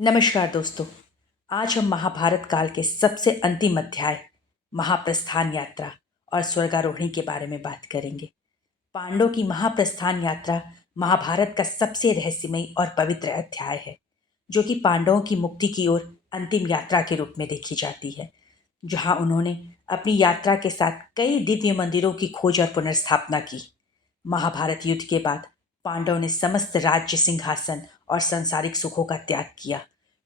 नमस्कार दोस्तों। आज हम महाभारत काल के सबसे अंतिम अध्याय महाप्रस्थान यात्रा और स्वर्गारोहणी के बारे में बात करेंगे। पांडवों की महाप्रस्थान यात्रा महाभारत का सबसे रहस्यमयी और पवित्र अध्याय है, जो कि पांडवों की मुक्ति की ओर अंतिम यात्रा के रूप में देखी जाती है, जहां उन्होंने अपनी यात्रा के साथ कई दिव्य मंदिरों की खोज और पुनर्स्थापना की। महाभारत युद्ध के बाद पांडवों ने समस्त राज्य, सिंहासन और सांसारिक सुखों का त्याग किया,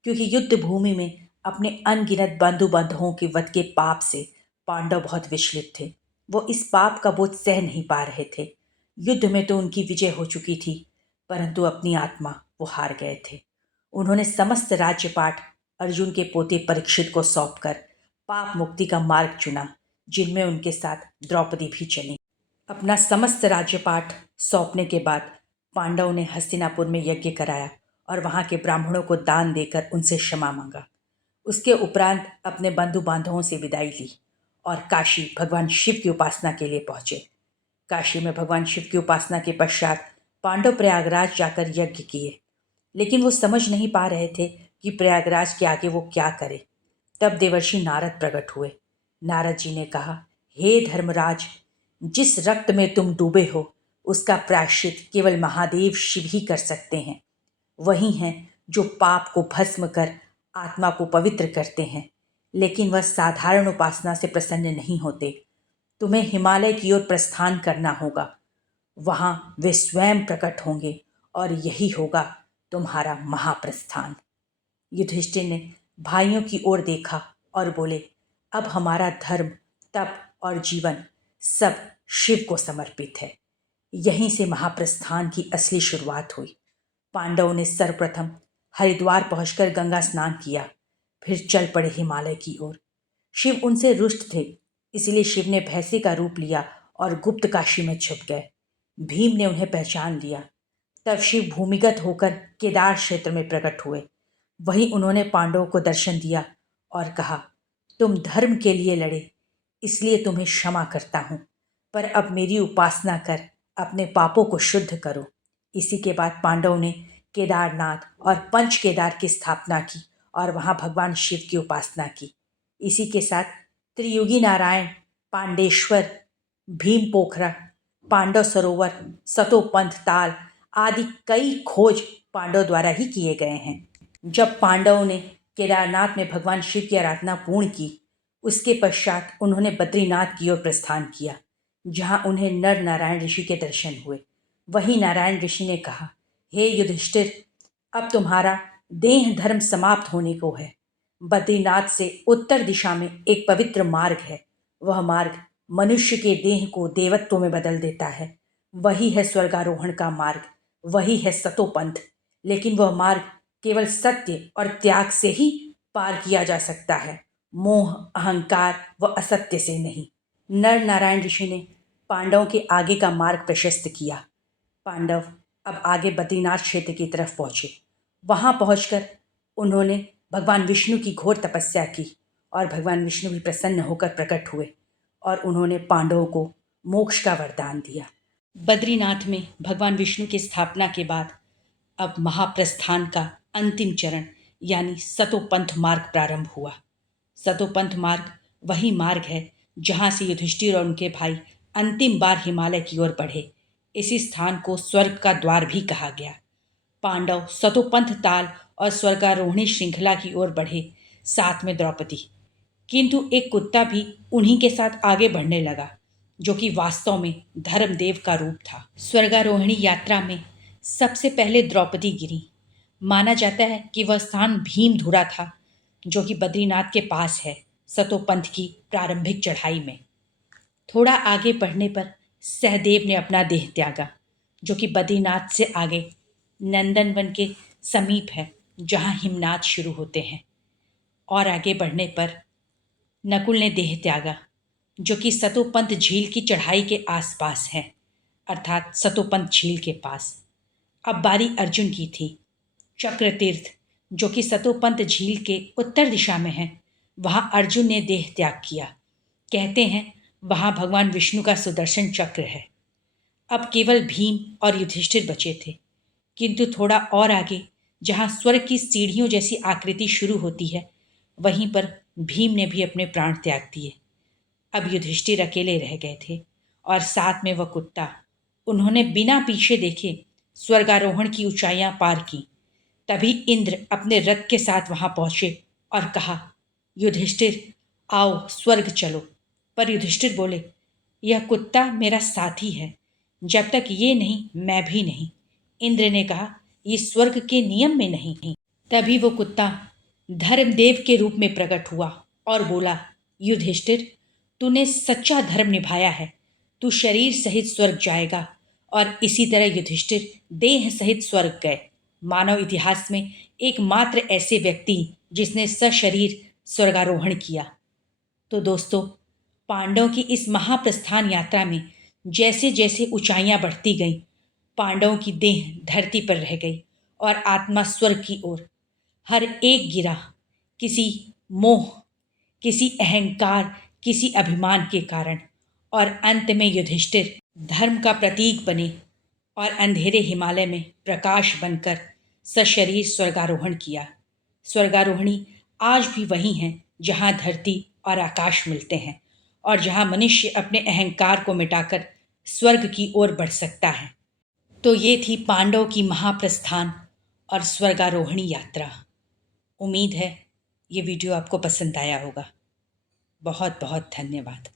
क्योंकि युद्ध भूमि में अपने अनगिनत बंधु बांधवों के वध के पाप से पांडव बहुत विचलित थे। वो इस पाप का बोझ सह नहीं पा रहे थे। युद्ध में तो उनकी विजय हो चुकी थी, परंतु अपनी आत्मा वो हार गए थे। उन्होंने समस्त राज्यपाठ अर्जुन के पोते परीक्षित को सौंपकर पाप मुक्ति का मार्ग चुना, जिनमें उनके साथ द्रौपदी भी चली। अपना समस्त राज्यपाठ सौंपने के बाद पांडवों ने हस्तिनापुर में यज्ञ कराया और वहां के ब्राह्मणों को दान देकर उनसे क्षमा मांगा। उसके उपरांत अपने बंधु बांधवों से विदाई ली और काशी भगवान शिव की उपासना के लिए पहुंचे। काशी में भगवान शिव की उपासना के पश्चात पांडव प्रयागराज जाकर यज्ञ किए, लेकिन वो समझ नहीं पा रहे थे कि प्रयागराज के आगे वो क्या करें। तब देवर्षि नारद प्रकट हुए। नारद जी ने कहा, हे धर्मराज, जिस रक्त में तुम डूबे हो उसका प्रायश्चित केवल महादेव शिव ही कर सकते हैं। वही हैं जो पाप को भस्म कर आत्मा को पवित्र करते हैं, लेकिन वह साधारण उपासना से प्रसन्न नहीं होते। तुम्हें हिमालय की ओर प्रस्थान करना होगा। वहां वे स्वयं प्रकट होंगे और यही होगा तुम्हारा महाप्रस्थान। युधिष्ठिर ने भाइयों की ओर देखा और बोले, अब हमारा धर्म, तप और जीवन सब शिव को समर्पित है। यहीं से महाप्रस्थान की असली शुरुआत हुई। पांडवों ने सर्वप्रथम हरिद्वार पहुंचकर गंगा स्नान किया, फिर चल पड़े हिमालय की ओर। शिव उनसे रुष्ट थे, इसलिए शिव ने भैंसे का रूप लिया और गुप्त काशी में छुप गए। भीम ने उन्हें पहचान लिया। तब शिव भूमिगत होकर केदार क्षेत्र में प्रकट हुए। वहीं उन्होंने पांडवों को दर्शन दिया और कहा, तुम धर्म के लिए लड़े, इसलिए तुम्हें क्षमा करता हूं, पर अब मेरी उपासना कर अपने पापों को शुद्ध करो। इसी के बाद पांडवों ने केदारनाथ और पंच केदार की स्थापना की और वहां भगवान शिव की उपासना की। इसी के साथ त्रियुगी नारायण, पांडेश्वर, भीम पोखरा, पांडव सरोवर, सतोपंथ ताल आदि कई खोज पांडव द्वारा ही किए गए हैं। जब पांडवों ने केदारनाथ में भगवान शिव की आराधना पूर्ण की, उसके पश्चात उन्होंने बद्रीनाथ की ओर प्रस्थान किया, जहां उन्हें नर नारायण ऋषि के दर्शन हुए। वहीं नारायण ऋषि ने कहा, हे युधिष्ठिर, अब तुम्हारा देह धर्म समाप्त होने को है। बद्रीनाथ से उत्तर दिशा में एक पवित्र मार्ग है। वह मार्ग मनुष्य के देह को देवत्व में बदल देता है। वही है स्वर्गारोहण का मार्ग, वही है सतोपंथ। लेकिन वह मार्ग केवल सत्य और त्याग से ही पार किया जा सकता है, मोह, अहंकार व असत्य से नहीं। नर नारायण ऋषि ने पांडवों के आगे का मार्ग प्रशस्त किया। पांडव अब आगे बद्रीनाथ क्षेत्र की तरफ पहुंचे। वहां पहुंचकर उन्होंने भगवान विष्णु की घोर तपस्या की और भगवान विष्णु भी प्रसन्न होकर प्रकट हुए और उन्होंने पांडवों को मोक्ष का वरदान दिया। बद्रीनाथ में भगवान विष्णु की स्थापना के बाद अब महाप्रस्थान का अंतिम चरण यानी सतोपंथ मार्ग प्रारंभ हुआ। सतोपंथ मार्ग वही मार्ग है जहां से युधिष्ठिर और उनके भाई अंतिम बार हिमालय की ओर बढ़े। इसी स्थान को स्वर्ग का द्वार भी कहा गया। पांडव सतोपंथ ताल और स्वर्गारोहणी श्रृंखला की ओर बढ़े, साथ में द्रौपदी। किंतु एक कुत्ता भी उन्हीं के साथ आगे बढ़ने लगा, जो कि वास्तव में धर्मदेव का रूप था। स्वर्गारोहणी यात्रा में सबसे पहले द्रौपदी गिरी। माना जाता है कि वह स्थान भीमधुरा था, जो कि बद्रीनाथ के पास है, सतोपंथ की प्रारंभिक चढ़ाई में। थोड़ा आगे बढ़ने पर सहदेव ने अपना देह त्यागा, जो कि बद्रीनाथ से आगे नंदनवन के समीप है, जहां हिमनाद शुरू होते हैं। और आगे बढ़ने पर नकुल ने देह त्यागा, जो कि सतोपंथ झील की चढ़ाई के आसपास है, अर्थात सतोपंथ झील के पास। अब बारी अर्जुन की थी। चक्र तीर्थ, जो कि सतोपंथ झील के उत्तर दिशा में है, वहां अर्जुन ने देह त्याग किया। कहते हैं वहां भगवान विष्णु का सुदर्शन चक्र है। अब केवल भीम और युधिष्ठिर बचे थे, किंतु थोड़ा और आगे जहाँ स्वर्ग की सीढ़ियों जैसी आकृति शुरू होती है, वहीं पर भीम ने भी अपने प्राण त्याग दिए। अब युधिष्ठिर अकेले रह गए थे और साथ में वह कुत्ता। उन्होंने बिना पीछे देखे स्वर्गारोहण की ऊंचाइयां पार की। तभी इंद्र अपने रथ के साथ वहां पहुंचे और कहा, युधिष्ठिर आओ स्वर्ग चलो। पर युधिष्ठिर बोले, यह कुत्ता मेरा साथी है, जब तक ये नहीं मैं भी नहीं। इंद्र ने कहा, ये स्वर्ग के नियम में नहीं। तभी वो कुत्ता धर्मदेव के रूप में प्रकट हुआ और बोला, युधिष्ठिर तूने सच्चा धर्म निभाया है, तू शरीर सहित स्वर्ग जाएगा। और इसी तरह युधिष्ठिर देह सहित स्वर्ग गए। मानव इतिहास में एकमात्र ऐसे व्यक्ति जिसने सशरीर स्वर्गारोहण किया। तो दोस्तों, पांडवों की इस महाप्रस्थान यात्रा में जैसे जैसे ऊंचाइयां बढ़ती गईं, पांडवों की देह धरती पर रह गई और आत्मा स्वर्ग की ओर। हर एक गिरा, किसी मोह, किसी अहंकार, किसी अभिमान के कारण। और अंत में युधिष्ठिर धर्म का प्रतीक बने और अंधेरे हिमालय में प्रकाश बनकर सशरीर स्वर्गारोहण किया। स्वर्गारोहणी आज भी वही हैं जहाँ धरती और आकाश मिलते हैं और जहाँ मनुष्य अपने अहंकार को मिटाकर स्वर्ग की ओर बढ़ सकता है। तो ये थी पांडवों की महाप्रस्थान और स्वर्गारोहणी यात्रा। उम्मीद है ये वीडियो आपको पसंद आया होगा। बहुत बहुत धन्यवाद।